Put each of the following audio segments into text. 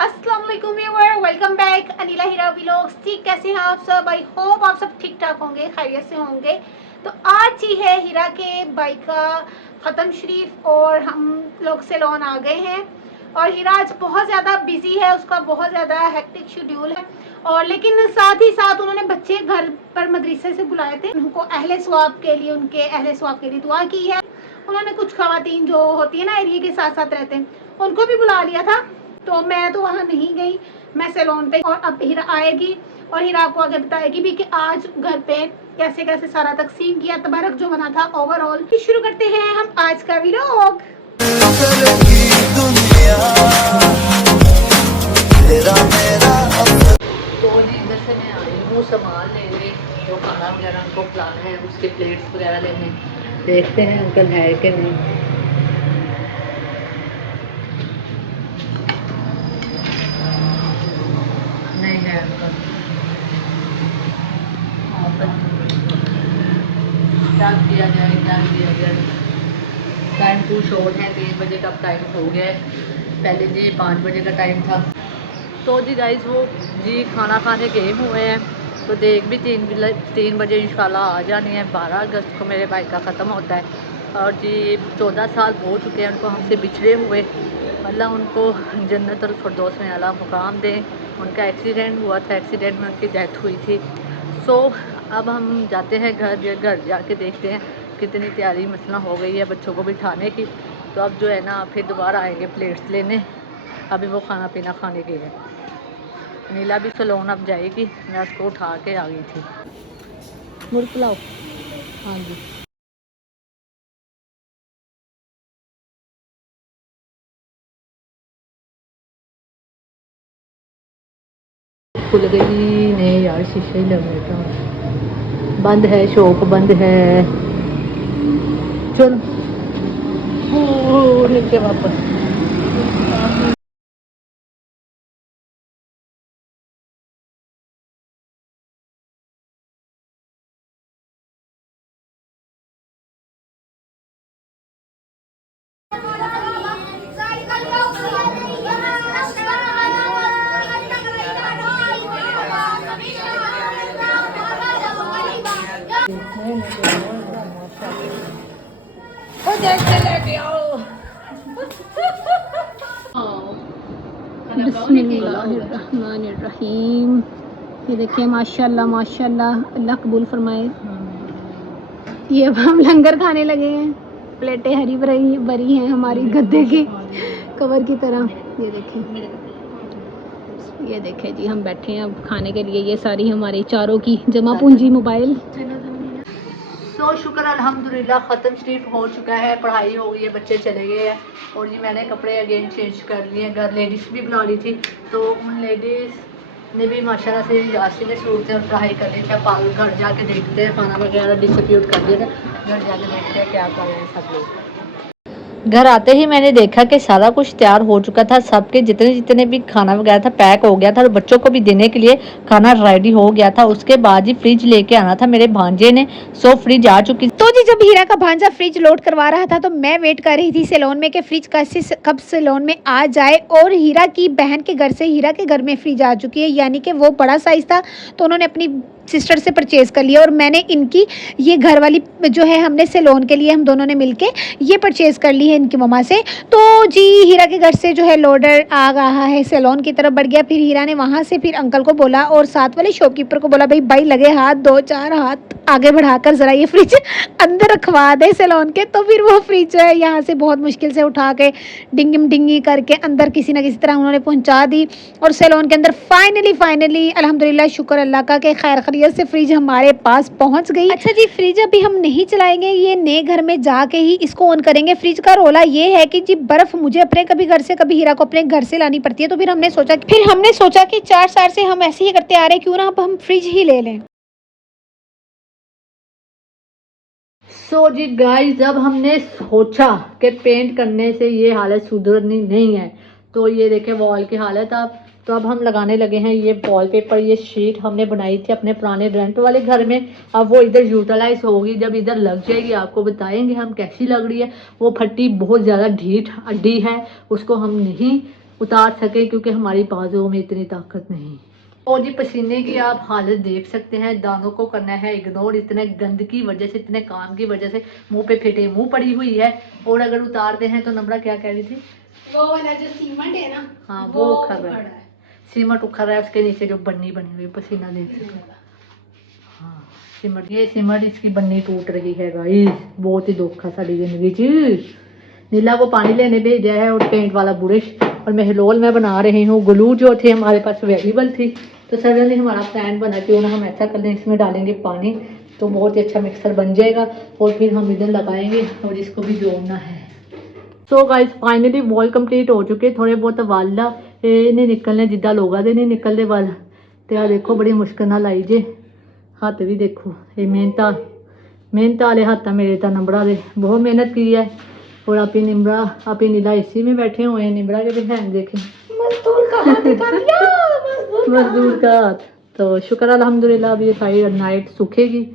अस्सलाम वालेकुम viewer, welcome back Anila हीरा vlogs. ठीक, कैसे हैं आप सब? आई होप आप सब ठीक ठाक होंगे, खैरियत से होंगे। तो आज ही है हीरा के भाई का ख़त्म शरीफ और हम लोग सैलून आ गए हैं। और हीरा आज बहुत ज़्यादा बिजी है, उसका बहुत ज़्यादा हेक्टिक शेड्यूल है। और लेकिन साथ ही साथ उन्होंने बच्चे घर पर मदरसे से बुलाए थे, उनको अहले स्वाब के लिए, उनके अहले स्वाब के लिए दुआ की है। उन्होंने कुछ खवातीन जो होती है ना एरिया के साथ साथ रहते हैं, उनको भी बुला लिया था। तो मैं तो वहाँ नहीं गई, मैं सैलून पे। और अब हीरा आएगी और हीरा आपको आगे बताएगी भी कि आज घर पे कैसे कैसे सारा तकसीम किया, तबारक जो बना था ओवरऑल। शुरू करते हैं हम आज का व्लॉग। तो इधर से मैं आई हूँ सामान लेने, जो खाना वगैरह उनको खिलाना है, उसके प्लेट्स वगैरह लेने। देखते हैं अंकल है कि नहीं। नहीं है अंकल। क्या किया जाए, क्या किया जाए। टाइम टू शॉर्ट है, 3 बजे का टाइम हो गया है। पहले जी 5 बजे का टाइम था। तो जी गाइस वो जी खाना खाने गए हुए हैं, तो देख भी 3 बजे इंशाल्लाह आ जानी है। 12 अगस्त को मेरे भाई का ख़त्म होता है और जी 14 साल हो चुके हैं उनको हमसे बिछड़े हुए। अल्लाह उनको जन्नत और फिरदौस में आला मुकाम दें। उनका एक्सीडेंट हुआ था, एक्सीडेंट में उनकी डेथ हुई थी। सो अब हम जाते हैं घर जाके देखते हैं कितनी तैयारी मसला हो गई है बच्चों को बिठाने की। तो अब जो है ना फिर दोबारा आएंगे प्लेट्स लेने। अभी वो खाना पीना खाने के लिए नीला भी सैलून अब जाएगी, मैं उसको उठा के आ गई थी। मुर्ग पुलाव, हाँ जी। खुल गई नहीं यार, शीशे ही लग रहे था। बंद है, शॉप बंद है। चलो नीचे वापस। बिस्मिल्लाहिर्रहमानिर्रहीम। ये देखिए माशाल्लाह माशाल्लाह, अल्लाह कबूल फरमाए। ये अब हम लंगर खाने लगे हैं। प्लेटें हरी भरी भरी हैं हमारी गद्दे की कवर की तरह। ये देखें जी, हम बैठे हैं अब खाने के लिए। ये सारी हमारी चारों की जमा पूंजी मोबाइल। तो शुक्र अल्हम्दुलिल्लाह ख़त्म शरीफ हो चुका है, पढ़ाई हो गई है, बच्चे चले गए हैं। और ये मैंने कपड़े अगेन चेंज कर लिए हैं। घर लेडीज़ भी बुला ली थी, तो उन लेडीज़ ने भी माशाल्लाह से यासी ने सूट थे और पढ़ाई कर ली थी। पाल घर जाके देखते हैं, खाना वगैरह डिस्ट्रीब्यूट कर दिया था। घर जाके देखते हैं क्या कर रहे हैं सब लोग। घर आते ही मैंने देखा कि सारा कुछ तैयार हो चुका था। सबके जितने जितने भी खाना वगैरह था पैक हो गया था और बच्चों को भी देने के लिए खाना रेडी हो गया था। उसके बाद ही फ्रिज लेके आना था मेरे भांजे ने। सो फ्रिज आ चुकी। तो जी जब हीरा का भांजा फ्रिज लोड करवा रहा था तो मैं वेट कर रही थी सैलून में कि फ्रिज कब सैलून में आ जाए। और हीरा की बहन के घर से हीरा के घर में फ्रिज आ चुकी है, यानी कि वो बड़ा साइज था तो उन्होंने अपनी सिस्टर से परचेज़ कर लिया। और मैंने इनकी ये घर वाली जो है, हमने सैलून के लिए हम दोनों ने मिलके ये परचेज़ कर ली है इनकी मम्मा से। तो जी हीरा के घर से जो है लोडर आ रहा है, सैलून की तरफ बढ़ गया। फिर हीरा ने वहाँ से फिर अंकल को बोला और साथ वाले शॉपकीपर को बोला, भाई लगे हाथ, 2-4 हाथ आगे बढ़ाकर ज़रा ये फ्रिज अंदर रखवा दे सैलून के। तो फिर वो फ्रिज जो है यहाँ से बहुत मुश्किल से उठा के डिंगी करके अंदर किसी न किसी तरह उन्होंने पहुँचा दी। और सैलून के अंदर फाइनली अल्हम्दुलिल्लाह, शुक्र अल्लाह का कि खैर खैरियत से फ्रिज हमारे पास पहुंच गई। अच्छा जी, फ्रिज अभी हम नहीं चलाएंगे, ये नए घर में जाके ही इसको ऑन करेंगे। फ्रिज का रोला ये है कि जी बर्फ मुझे अपने कभी घर से कभी हीरा को अपने घर से लानी पड़ती है। तो फिर हमने सोचा कि 4 साल से हम ऐसे ही करते आ रहे, क्यों ना अब हम फ्रिज ही ले लें। सो जी गाइस, जब हमने सोचा कि पेंट करने से ये हालत सुधरनी नहीं है, तो ये देखें वॉल की हालत अब। तो अब हम लगाने लगे हैं ये वॉलपेपर। ये शीट हमने बनाई थी अपने पुराने रेंट वाले घर में, अब वो इधर यूटिलाइज होगी। जब इधर लग जाएगी आपको बताएंगे हम कैसी लग रही है। वो फट्टी बहुत ज़्यादा ढीठ अड्डी है, उसको हम नहीं उतार सके, क्योंकि हमारी बाजुओं में इतनी ताकत नहीं। और जी पसीने की आप हालत देख सकते हैं, दानों को करना है इग्नोर, इतने गंद की वजह से, इतने काम की वजह से मुंह पे फिटे मुंह पड़ी हुई है। और अगर उतारते हैं तो नम्रा क्या कह रही थी, वो वाला जो सीमेंट है ना, हाँ वो उखड़ रहा है, सीमेंट उखड़ रहा है, उसके नीचे जो बन्नी बनी हुई, पसीना देख सकते हैं। हाँ सीमेंट, ये सीमेंट इसकी बन्नी टूट रही है गाइस, बहुत ही दुख है साड़ी जिंदगी च। नीला को पानी लेने भेजा है और पेंट वाला ब्रश, और मैं हिलोल में बना रही हूँ। ग्लू जो थे हमारे पास अवेलेबल थी, तो सडनली हमारा प्लान बना क्यों ना हम ऐसा कर लें, इसमें डालेंगे पानी तो बहुत ही अच्छा मिक्सर बन जाएगा, और फिर हम इधर लगाएंगे और इसको भी जोड़ना है। So guys finally wall complete हो चुके, थोड़े बहुत वाला नहीं निकलने जिदा लोगा दे नहीं निकलते वाल, तो आ देखो बड़ी मुश्किल ना लाई जे, हाथ भी देखो ये मेहनत वाले हाथ है मेरे, तो नंबरा दे बहुत मेहनत की है। और आप ही निम्रा, आप ही नीला इसी में बैठे हुए हैं, निम्रा के भी हैंड देखें, मजदूर का हाथ दिखा दिया, मजदूर का हाथ। तो शुक्र अल्हम्दुलिल्लाह, अब ये सारी नाइट सूखेगी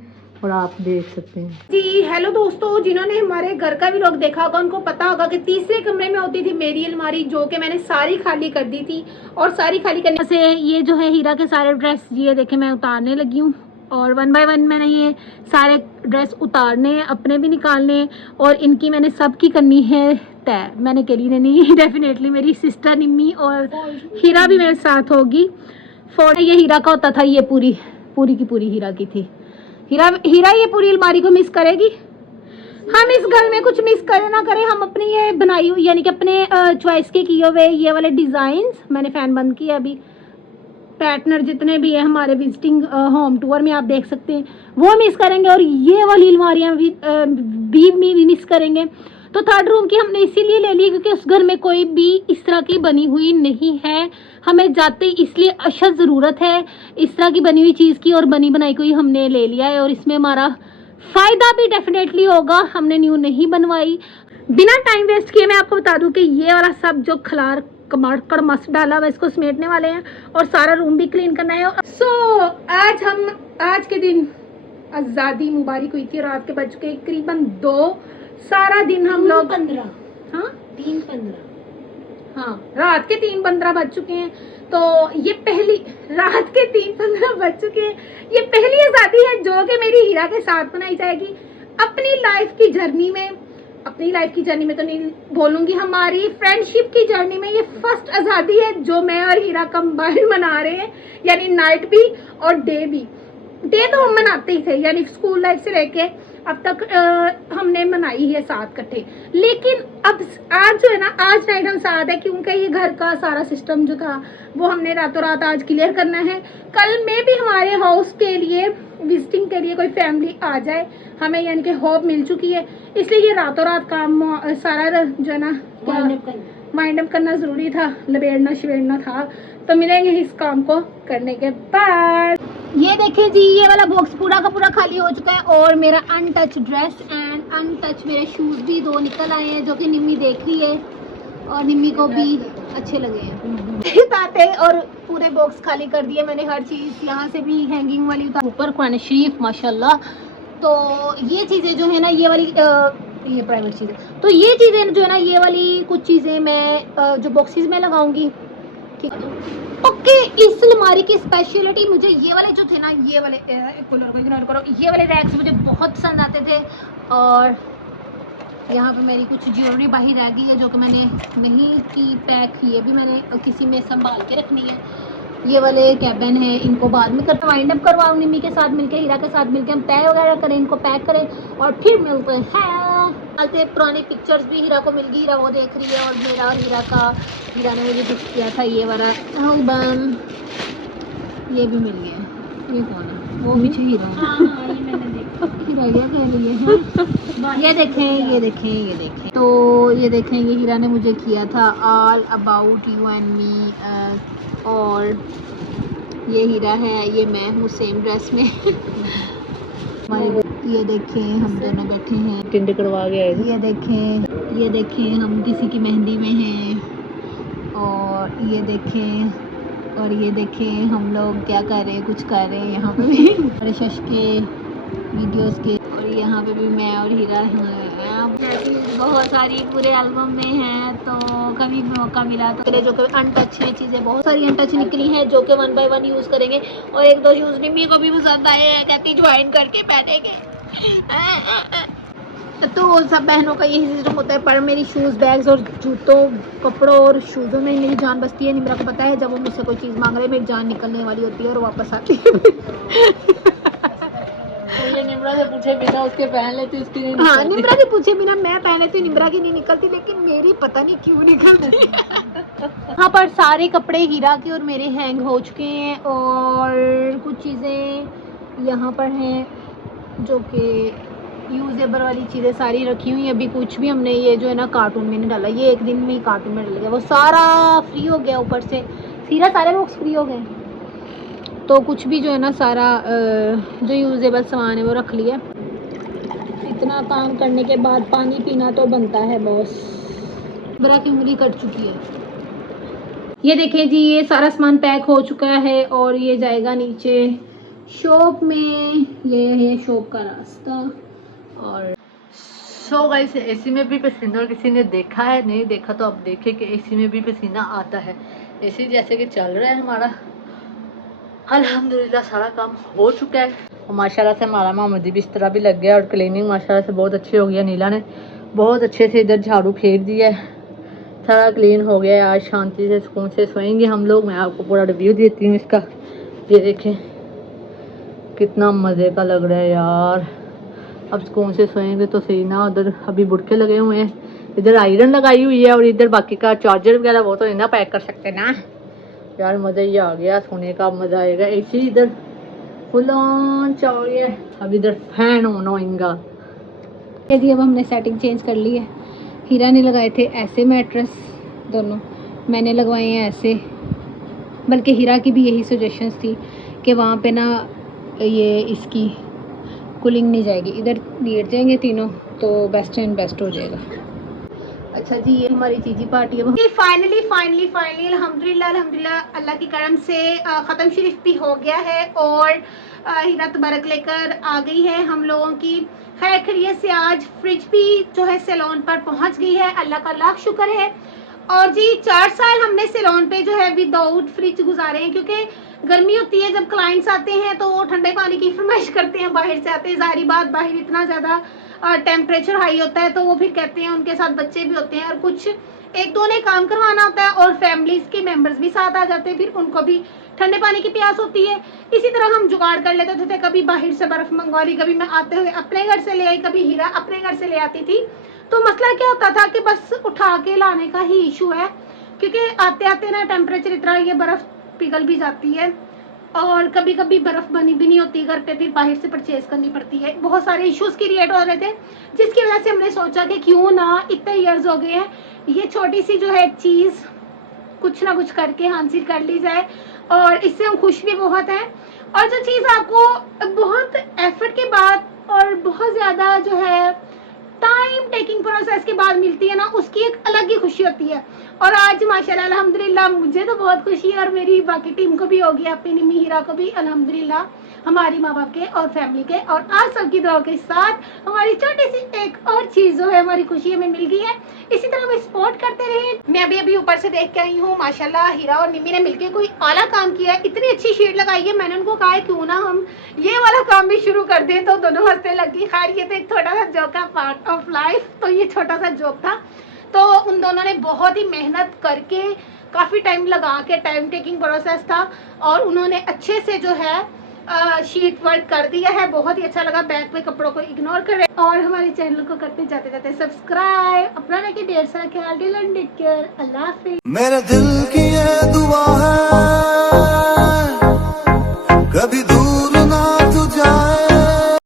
और आप देख सकते हैं जी। हेलो दोस्तों, जिन्होंने हमारे घर का भी लोग देखा होगा उनको पता होगा कि तीसरे कमरे में होती थी मेरी अलमारी, जो कि मैंने सारी खाली कर दी थी। और सारी खाली करने से ये जो है हीरा के सारे ड्रेस, ये देखे मैं उतारने लगी हूँ, और 1 बाय 1 मैंने ये सारे ड्रेस उतारने हैं, अपने भी निकालने, और इनकी मैंने सब की करनी है तय। मैंने करी ने नहीं, डेफिनेटली मेरी सिस्टर निम्मी और हीरा भी मेरे साथ होगी। फोन ये हीरा का होता था, ये पूरी की पूरी हीरा की थी। हीरा ये पूरी अलमारी को मिस करेगी। हम इस घर में कुछ मिस करे ना करे, हम अपनी ये बनाई हुई यानी कि अपने चॉइस के किए हुए ये वाले डिज़ाइंस, मैंने फ़ैन बंद किया अभी, पैटर्नर जितने भी है हमारे विजिटिंग होम टूर में आप देख सकते हैं, वो मिस करेंगे, और ये वाली अलमारियाँ भी मिस करेंगे। तो थर्ड रूम की हमने इसीलिए ले ली क्योंकि उस घर में कोई भी इस तरह की बनी हुई नहीं है, हमें जाते इसलिए अशद ज़रूरत है इस तरह की बनी हुई चीज़ की, और बनी बनाई को ही हमने ले लिया है, और इसमें हमारा फ़ायदा भी डेफिनेटली होगा। हमने न्यू नहीं बनवाई। बिना टाइम वेस्ट किए मैं आपको बता दूं कि ये वाला सब जो खलार कमाड़ मस्त डाला हुआ, इसको समेटने वाले हैं और सारा रूम भी क्लीन करना है। आज के दिन आज़ादी मुबारक हुई थी, रात के बज के करीबन 2, सारा दिन हम लोग 15, हाँ 3:15, हाँ रात के 3:15 बज चुके हैं। तो ये पहली रात के 3:15 बज चुके हैं, ये पहली आज़ादी है जो कि मेरी हीरा के साथ मनाई जाएगी अपनी लाइफ की जर्नी में। अपनी लाइफ की जर्नी में तो नहीं बोलूँगी, हमारी फ्रेंडशिप की जर्नी में ये फर्स्ट आज़ादी है जो मैं और हीरा कंबाइन मना रहे हैं, यानी नाइट भी और डे भी। डे तो हम मनाते ही थे, यानी स्कूल लाइफ से लेके अब तक हमने मनाई है साथ इकट्ठे, लेकिन अब आज जो है ना, आज नाइट हम साथ है क्योंकि ये घर का सारा सिस्टम जो था वो हमने रातों रात आज क्लियर करना है। कल में भी हमारे हाउस के लिए विजिटिंग के लिए कोई फैमिली आ जाए, हमें यानी कि होप मिल चुकी है, इसलिए ये रातों रात काम सारा जो है ना माइंड अप करना ज़रूरी था, लपेड़ना शवेड़ना था। तो मिलेंगे इस काम को करने के बाद। ये देखें जी, ये वाला बॉक्स पूरा का पूरा खाली हो चुका है, और मेरा अनटच ड्रेस एंड अनटच मेरे शूज़ भी 2 निकल आए हैं जो कि निम्मी देख रही है, और निम्मी को भी अच्छे लगे हैं। और पूरे बॉक्स खाली कर दिए मैंने, हर चीज़ यहाँ से भी हैंगिंग वाली ऊपर कुरान शरीफ माशाल्लाह। तो ये चीज़ें जो है ना, ये वाली ये प्राइवेट चीज़ें, तो ये चीज़ें जो है ना, ये वाली कुछ चीज़ें मैं जो बॉक्सेस में लगाऊंगी, ठीक है। ओके, इस अलमारी की स्पेशलिटी मुझे ये वाले जो थे ना, ये वाले कूलर को इग्नोर करो, ये वाले रैक्स मुझे बहुत पसंद आते थे। और यहाँ पे मेरी कुछ ज्वेलरी बाहर रह गई है जो कि मैंने नहीं की पैक, ये भी मैंने किसी में संभाल के रखनी है। ये वाले कैबिन है, इनको बाद में करते वाइंड अप करवाऊँ निम्मी के साथ मिलके, हीरा के साथ मिलके हम तय वगैरह करें, इनको पैक करें और फिर मिलते हैं। आते पुरानी पिक्चर्स भी हीरा को मिल गई, हीरा वो देख रही है, और मेरा और हीरा का, हीरा ने मुझे गिफ्ट किया था ये वाला एल्बम, ये भी मिल गया। ये कौन है? वो पीछे हीरा है। हाँ, ये मैंने देखा। हीरा क्या कह रही है? ये देखें, ये देखें, ये देखें, तो ये देखें, ये हीरा ने मुझे किया था all about you and me. और ये हीरा है, ये मैं हूँ सेम ड्रेस में। ये देखें, हम दोनों बैठे हैं, टिंड करवा गया है। ये देखें हम किसी की मेहंदी में हैं, और ये देखें हम लोग क्या कर रहे हैं, कुछ कर रहे हैं यहाँ पे भी, और शश के वीडियोस के, और यहाँ पे भी मैं और हीरा हैं। बहुत सारी पूरे एल्बम में है, तो कभी मौका मिला तो जो कि अनटच है चीज़ें, बहुत सारी अनटच निकली हैं जो कि 1 बाय 1 यूज़ करेंगे। और 1-2 शूज़ निम्मी को भी पसंद आए हैं, कहती ज्वाइन करके पहनेंगे। तो वो सब बहनों का यही सिस्टम होता है, पर मेरी शूज़ बैग्स और जूतों कपड़ों और शूज़ों में मेरी जान बसती है। निम्रा को पता है, जब वो मुझसे कोई चीज़ मांग रहे मेरी जान निकलने वाली होती है और वापस आती है। तो ये निम्रा से पूछे बिना उसके पहन लेती, उसकी नहीं हाँ, निकलती। निम्रा के पूछे बिना मैं पहने थी, निम्रा की नहीं निकलती, लेकिन मेरी पता नहीं क्यों निकलती। यहाँ पर सारे कपड़े हीरा के और मेरे हैंग हो चुके हैं, और कुछ चीज़ें यहाँ पर हैं जो कि यूजेबल वाली चीज़ें सारी रखी हुई हैं। अभी कुछ भी हमने ये जो है ना कार्टून में नहीं डाला, ये एक दिन में ही कार्टून में डल गया, वो सारा फ्री हो गया ऊपर से, हीरा सारे बॉक्स फ्री हो गए। तो कुछ भी जो है ना सारा जो यूजेबल सामान है वो रख लिया। इतना काम करने के बाद पानी पीना तो बनता है बॉस। बरा की उंगली कट चुकी है। ये देखें जी, ये सारा सामान पैक हो चुका है और ये जाएगा नीचे शॉप में। ये है शॉप का रास्ता। और सो गाइस, एसी में भी पसीना किसी ने देखा है? नहीं देखा तो अब देखे कि एसी में भी पसीना आता है। एसी जैसे कि चल रहा है हमारा, अल्हम्दुलिल्लाह सारा काम हो चुका है। और माशाल्लाह से हमारा मामूदी बिस्तरा भी लग गया और क्लीनिंग माशाल्लाह से बहुत अच्छी हो गई है। नीला ने बहुत अच्छे से इधर झाड़ू फेर दिया है, सारा क्लीन हो गया है। आज शांति से सुकून से सोएंगे हम लोग। मैं आपको पूरा रिव्यू देती हूँ इसका। ये देखें कितना मज़े का लग रहा है यार। अब सुकून से सोएंगे तो सही ना। उधर अभी बुड़के लगे हुए हैं, इधर आयरन लगाई हुई है, और इधर बाकी का चार्जर वगैरह वो तो नहीं ना पैक कर सकते ना यार। मज़ा ही आ गया, सोने का मज़ा आएगा। एसी इधर फुल ऑन चल रहा है, अब इधर फैन ऑन होएगा। जी अब हमने सेटिंग चेंज कर ली है। हीरा ने लगाए थे ऐसे मैट्रेस दोनों, मैंने लगवाए हैं ऐसे। बल्कि हीरा की भी यही सजेशंस थी कि वहाँ पे ना ये इसकी कूलिंग नहीं जाएगी, इधर लेट जाएंगे तीनों तो बेस्ट एंड बेस्ट हो जाएगा। अच्छा जी, ये हमारी चीजी पार्टी है। फाइनली अल्हम्दुलिल्लाह अल्लाह की करम से ख़त्म शरीफ भी हो गया है और हीरा तबरक लेकर आ गई है हम लोगों की खैर खैरियत से। आज फ्रिज भी जो है सैलून पर पहुंच गई है, अल्लाह का लाख शुक्र है। और जी 4 साल हमने सैलून पे जो है विदाउट फ्रिज गुजारे हैं, क्योंकि गर्मी होती है, जब क्लाइंट्स आते हैं तो वो ठंडे पानी की फरमाइश करते हैं, बाहर से आते हैं। ज़ाहिर बात, बाहर इतना ज़्यादा टेम्परेचर हाई होता है, तो वो फिर कहते हैं, उनके साथ बच्चे भी होते हैं और कुछ 1-2 ने काम करवाना होता है और फैमिलीज़ के मेंबर्स भी साथ आ जाते हैं, फिर उनको भी ठंडे पानी की प्यास होती है। इसी तरह हम जुगाड़ कर लेते थे, कभी बाहर से बर्फ़ मंगवा ली, कभी मैं आते हुए अपने घर से ले आई, कभी हीरा अपने घर से ले आती थी। तो मसला क्या होता था कि बस उठा के लाने का ही इशू है, क्योंकि आते आते ना टेम्परेचर इतना, ये बर्फ़ पिघल भी जाती है और कभी कभी बर्फ़ बनी भी नहीं होती घर पे, फिर बाहर से परचेज करनी पड़ती है। बहुत सारे इश्यूज़ क्रिएट हो रहे थे, जिसकी वजह से हमने सोचा कि क्यों ना, इतने ईयर्स हो गए हैं, ये छोटी सी जो है चीज़ कुछ ना कुछ करके हासिल कर ली जाए, और इससे हम खुश भी बहुत हैं। और जो चीज़ आपको बहुत एफर्ट के बाद और बहुत ज़्यादा जो है टाइम टेकिंग प्रोसेस के बाद मिलती है ना, उसकी एक अलग ही खुशी होती है। और आज माशाल्लाह अल्हम्दुलिल्लाह मुझे तो बहुत खुशी है और मेरी बाकी टीम को भी होगी, अपनी निम्मी हीरा को भी अल्हम्दुलिल्लाह, हमारी माँ बाप के और फैमिली के और आप सबकी दुआ के साथ हमारी छोटी सी एक और चीज़ जो है हमारी खुशी हमें मिल गई है। इसी तरह हमें सपोर्ट करते रहे। मैं अभी ऊपर से देख के आई हूँ, माशाल्लाह हीरा और निम्मी ने मिलकर कोई आला काम किया है, इतनी अच्छी शेड लगाई है। मैंने उनको कहा है क्यों ना हम ये वाला काम भी शुरू कर दें, तो दोनों हंसने लगी। खैर ये तो एक छोटा सा जोक का पार्ट ऑफ लाइफ, तो ये छोटा सा जोक था। तो उन दोनों ने बहुत ही मेहनत करके काफ़ी टाइम लगा के, टाइम टेकिंग प्रोसेस था, और उन्होंने अच्छे से जो है शीट वर्क कर दिया है। बहुत ही अच्छा लगा। बैक पे कपड़ों को इग्नोर करें और हमारे चैनल को करते जाते जाते सब्सक्राइब। अपना रखिए ढेर सारा ख्याल। Take care. अल्लाह हाफिज़। मेरे दिल की ये दुआ है